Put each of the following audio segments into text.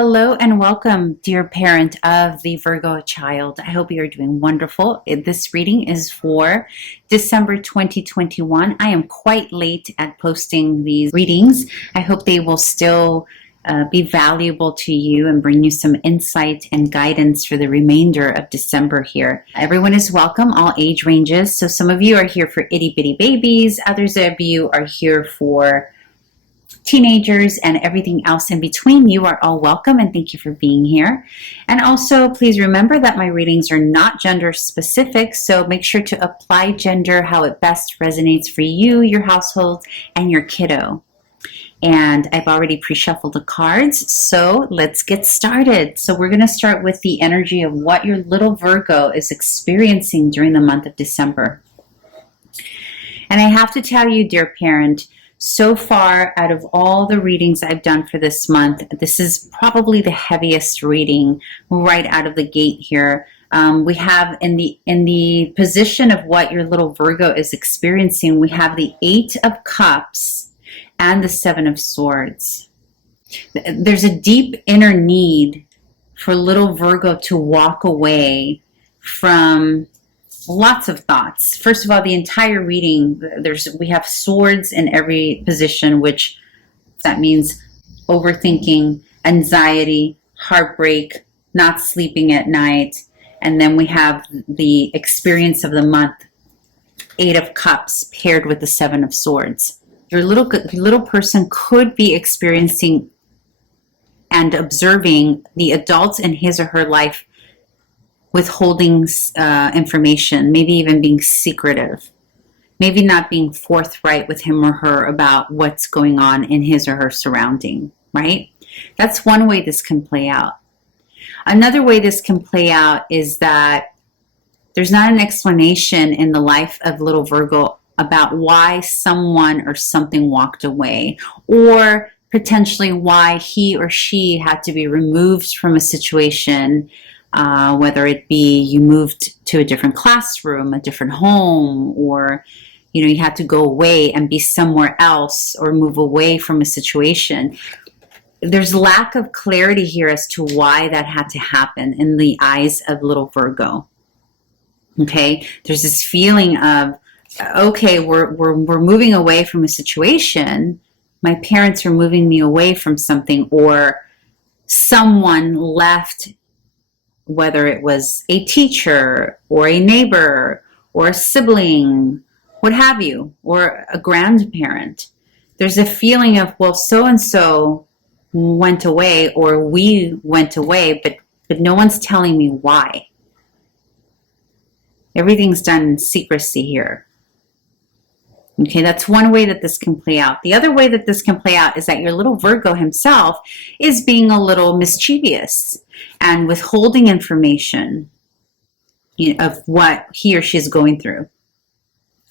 Hello and welcome, dear parent of the Virgo child. I hope you are doing wonderful. This reading is for December 2021. I am quite late at posting these readings. I hope they will still be valuable to you and bring you some insight and guidance for the remainder of December here. Everyone is welcome, all age ranges. So some of you are here for itty bitty babies. Others of you are here for teenagers and everything else in between. You are all welcome and thank you for being here. And also please remember that my readings are not gender specific, so make sure to apply gender how it best resonates for you, your household, and your kiddo. And I've already pre-shuffled the cards, so let's get started. So we're going to start with the energy of what your little Virgo is experiencing during the month of December. And I have to tell you, dear parent, so far, out of all the readings I've done for this month, this is probably the heaviest reading right out of the gate here. We have in the position of what your little Virgo is experiencing, we have the Eight of Cups and the Seven of Swords. There's a deep inner need for little Virgo to walk away from lots of thoughts. First of all, the entire reading, we have swords in every position, which that means overthinking, anxiety, heartbreak, not sleeping at night. And then we have the experience of the month, Eight of Cups paired with the Seven of Swords. Your little person could be experiencing and observing the adults in his or her life withholding information, maybe even being secretive, maybe not being forthright with him or her about what's going on in his or her surrounding, right? That's one way this can play out. Another way this can play out is that there's not an explanation in the life of little Virgo about why someone or something walked away, or potentially why he or she had to be removed from a situation. Whether it be you moved to a different classroom, a different home, or you had to go away and be somewhere else or move away from a situation. There's lack of clarity here as to why that had to happen in the eyes of little Virgo. Okay, there's this feeling of, okay, we're moving away from a situation. My parents are moving me away from something, or someone left, whether it was a teacher or a neighbor or a sibling, what have you, or a grandparent. There's a feeling of, well, so-and-so went away, or we went away, but no one's telling me why. Everything's done in secrecy here. Okay, that's one way that this can play out. The other way that this can play out is that your little Virgo himself is being a little mischievous and withholding information of what he or she is going through,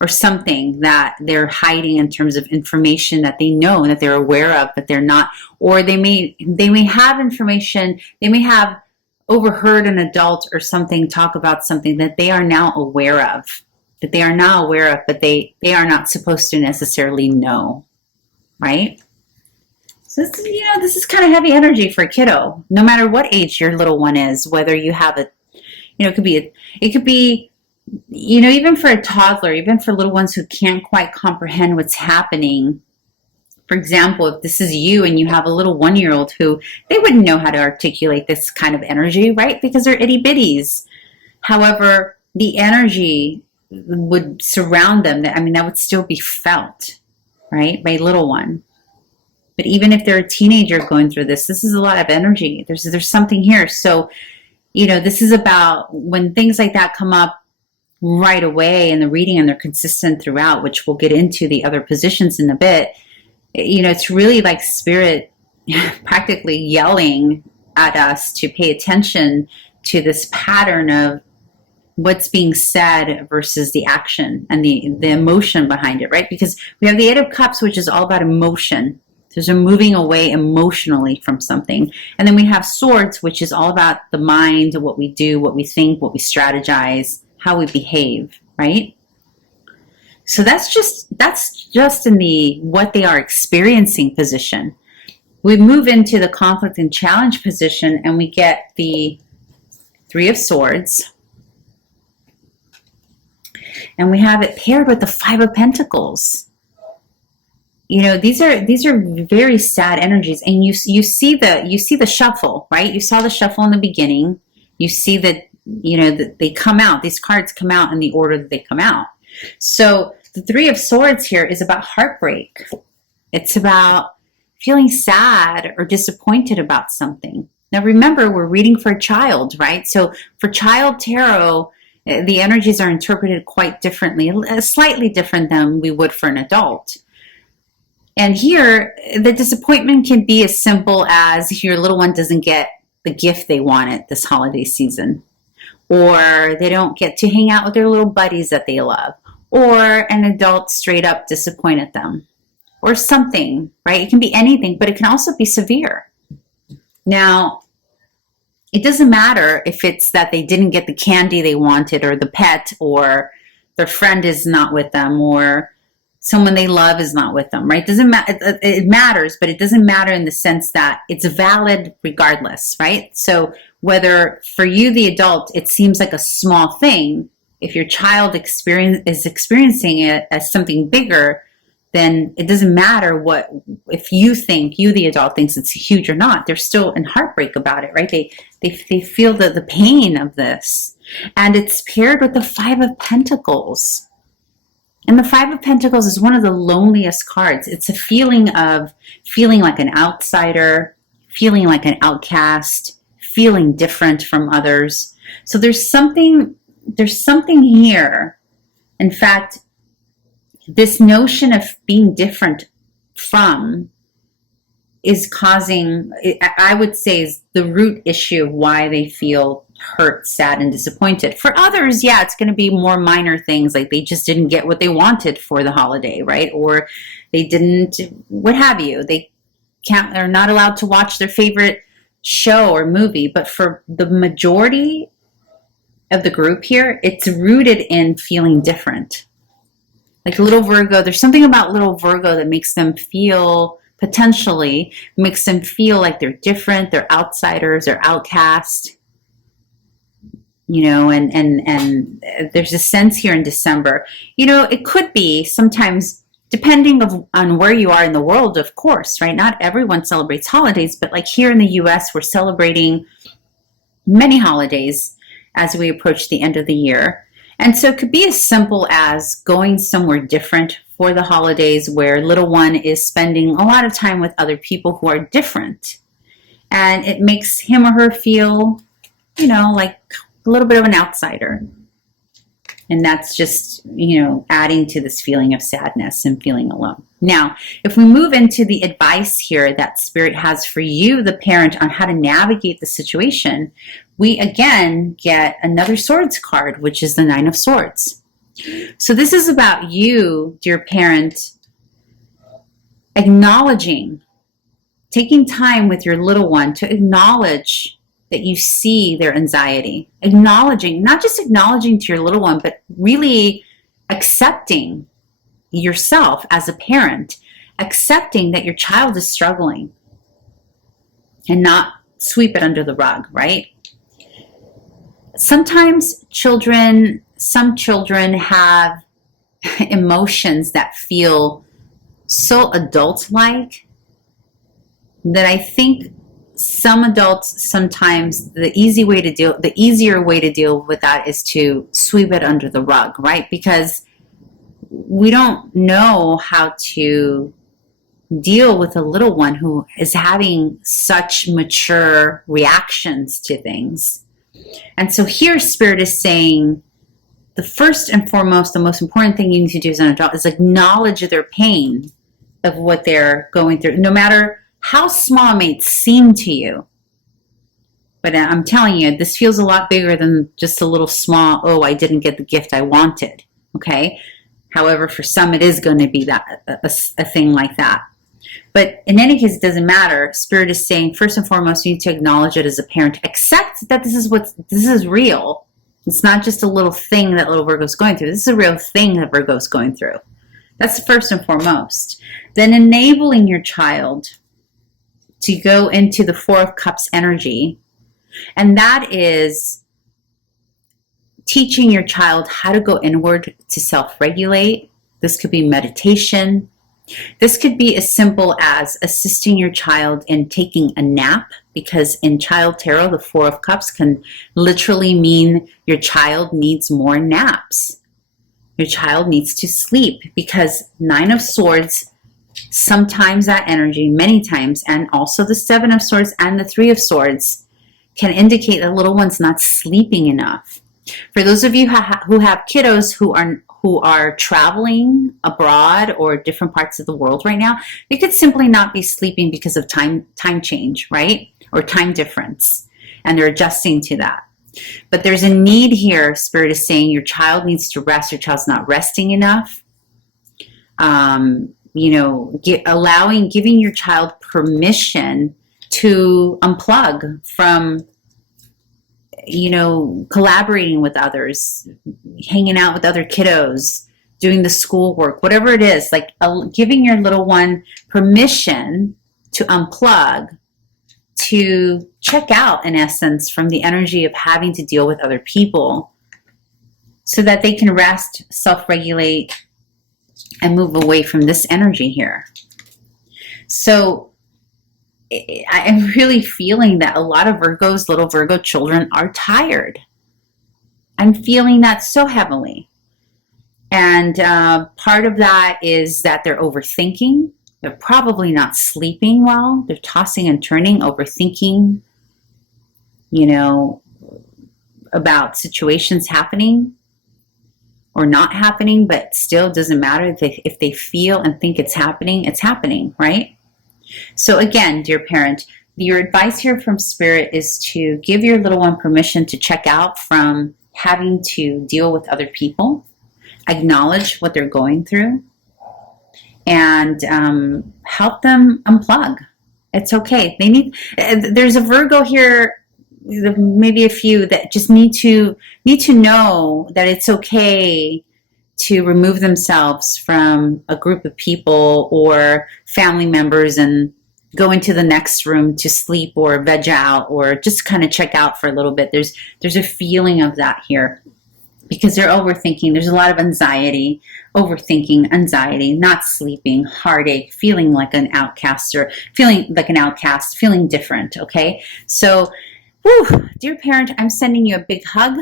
or something that they're hiding in terms of information that they know, that they're aware of, but they're not, or they may have information, they may have overheard an adult or something talk about something that they are now aware of. That they are now aware of, but they are not supposed to necessarily know, right? So this is kind of heavy energy for a kiddo, no matter what age your little one is. Whether you have it could be, even for a toddler, even for little ones who can't quite comprehend what's happening. For example, if this is you and you have a little 1-year-old who they wouldn't know how to articulate this kind of energy, right? Because they're itty bitties. However, the energy would surround them. That would still be felt, right, by little one. But even if they're a teenager going through this is a lot of energy. There's something here. So, this is about when things like that come up right away in the reading and they're consistent throughout, which we'll get into the other positions in a bit. It's really like spirit practically yelling at us to pay attention to this pattern of what's being said versus the action and the emotion behind it, right? Because we have the Eight of Cups, which is all about emotion. There's a moving away emotionally from something. And then we have Swords, which is all about the mind, what we do, what we think, what we strategize, how we behave, right? So that's just in the what they are experiencing position. we move into the conflict and challenge position, and we get the Three of Swords. And we have it paired with the Five of Pentacles. You know, these are very sad energies, and you see the shuffle, right? You saw the shuffle in the beginning. You see that, you know, that they come out. These cards come out in the order that they come out. So the Three of Swords here is about heartbreak. It's about feeling sad or disappointed about something. Now remember, we're reading for a child, right? So for child tarot, the energies are interpreted quite differently, slightly different than we would for an adult. And here, the disappointment can be as simple as your little one doesn't get the gift they wanted this holiday season, or they don't get to hang out with their little buddies that they love, or an adult straight up disappointed them, or something, right? It can be anything, but it can also be severe. Now, it doesn't matter if it's that they didn't get the candy they wanted, or the pet, or their friend is not with them, or someone they love is not with them, right? It matters, but it doesn't matter in the sense that it's valid regardless, right? So whether for you, the adult, it seems like a small thing, if your child is experiencing it as something bigger, then it doesn't matter if you, the adult, thinks it's huge or not. They're still in heartbreak about it, right? They feel the pain of this. And it's paired with the Five of Pentacles. And the Five of Pentacles is one of the loneliest cards. It's a feeling of feeling like an outsider, feeling like an outcast, feeling different from others. So there's something here. In fact, this notion of being different from is causing, I would say, is the root issue of why they feel hurt, sad, and disappointed. For others, yeah, it's going to be more minor things, like they just didn't get what they wanted for the holiday, right? Or they didn't, what have you. They're not allowed to watch their favorite show or movie. But for the majority of the group here, it's rooted in feeling different. Like little Virgo, there's something about little Virgo that makes them feel, potentially, makes them feel like they're different, they're outsiders, they're outcast. You know, and there's a sense here in December. You know, it could be sometimes, depending on where you are in the world, of course, right? Not everyone celebrates holidays, but like here in the U.S., we're celebrating many holidays as we approach the end of the year. And so it could be as simple as going somewhere different for the holidays, where little one is spending a lot of time with other people who are different. And it makes him or her feel, you know, like a little bit of an outsider. And that's just, you know, adding to this feeling of sadness and feeling alone. Now, if we move into the advice here that Spirit has for you, the parent, on how to navigate the situation, we again get another Swords card, which is the Nine of Swords. So this is about you, dear parent, acknowledging, taking time with your little one to acknowledge that you see their anxiety, acknowledging, not just acknowledging to your little one, but really accepting yourself as a parent, accepting that your child is struggling, and not sweep it under the rug, right? Sometimes some children have emotions that feel so adult-like that I think some adults, sometimes the easier way to deal with that is to sweep it under the rug, right? Because we don't know how to deal with a little one who is having such mature reactions to things. And so here Spirit is saying, the first and foremost, the most important thing you need to do as an adult is acknowledge their pain of what they're going through, no matter how small it may seem to you. But I'm telling you, this feels a lot bigger than just a little small, oh, I didn't get the gift I wanted, okay? However, for some, it is going to be that a thing like that. But in any case, it doesn't matter. Spirit is saying, first and foremost, you need to acknowledge it as a parent. Accept that this is real. It's not just a little thing that little Virgo's going through. This is a real thing that Virgo's going through. That's first and foremost. Then enabling your child to go into the Four of Cups energy. And that is teaching your child how to go inward to self-regulate. This could be meditation. This could be as simple as assisting your child in taking a nap, because in Child Tarot, the Four of Cups can literally mean your child needs more naps. Your child needs to sleep, because Nine of Swords, sometimes that energy, many times, and also the Seven of Swords and the Three of Swords can indicate the little one's not sleeping enough. For those of you who have kiddos who are traveling abroad or different parts of the world right now, they could simply not be sleeping because of time change, right? Or time difference, and they're adjusting to that. But there's a need here. Spirit is saying your child needs to rest. Your child's not resting enough. You know, giving your child permission to unplug from, you know, collaborating with others, hanging out with other kiddos, doing the schoolwork, whatever it is, like giving your little one permission to unplug, to check out, in essence, from the energy of having to deal with other people, so that they can rest, self-regulate, and move away from this energy here. So I am really feeling that a lot of Virgos, little Virgo children, are tired. I'm feeling that so heavily. And part of that is that they're overthinking. They're probably not sleeping well. They're tossing and turning, overthinking, you know, about situations happening or not happening, but still doesn't matter. If they feel and think it's happening, right? So again, dear parent, your advice here from Spirit is to give your little one permission to check out from having to deal with other people, acknowledge what they're going through, and help them unplug. It's okay. There's a Virgo here, maybe a few, that just need to know that it's okay to remove themselves from a group of people or family members and go into the next room to sleep or veg out or just kind of check out for a little bit. There's a feeling of that here because they're overthinking. There's a lot of anxiety, overthinking, anxiety, not sleeping, heartache, feeling like an outcast or feeling different, okay? So, dear parent, I'm sending you a big hug.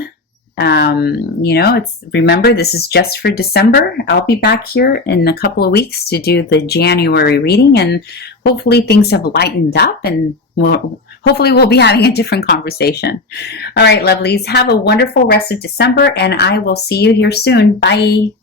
You know, remember, this is just for December. I'll be back here in a couple of weeks to do the January reading, and hopefully things have lightened up, and hopefully we'll be having a different conversation. All right, lovelies, have a wonderful rest of December, and I will see you here soon. Bye.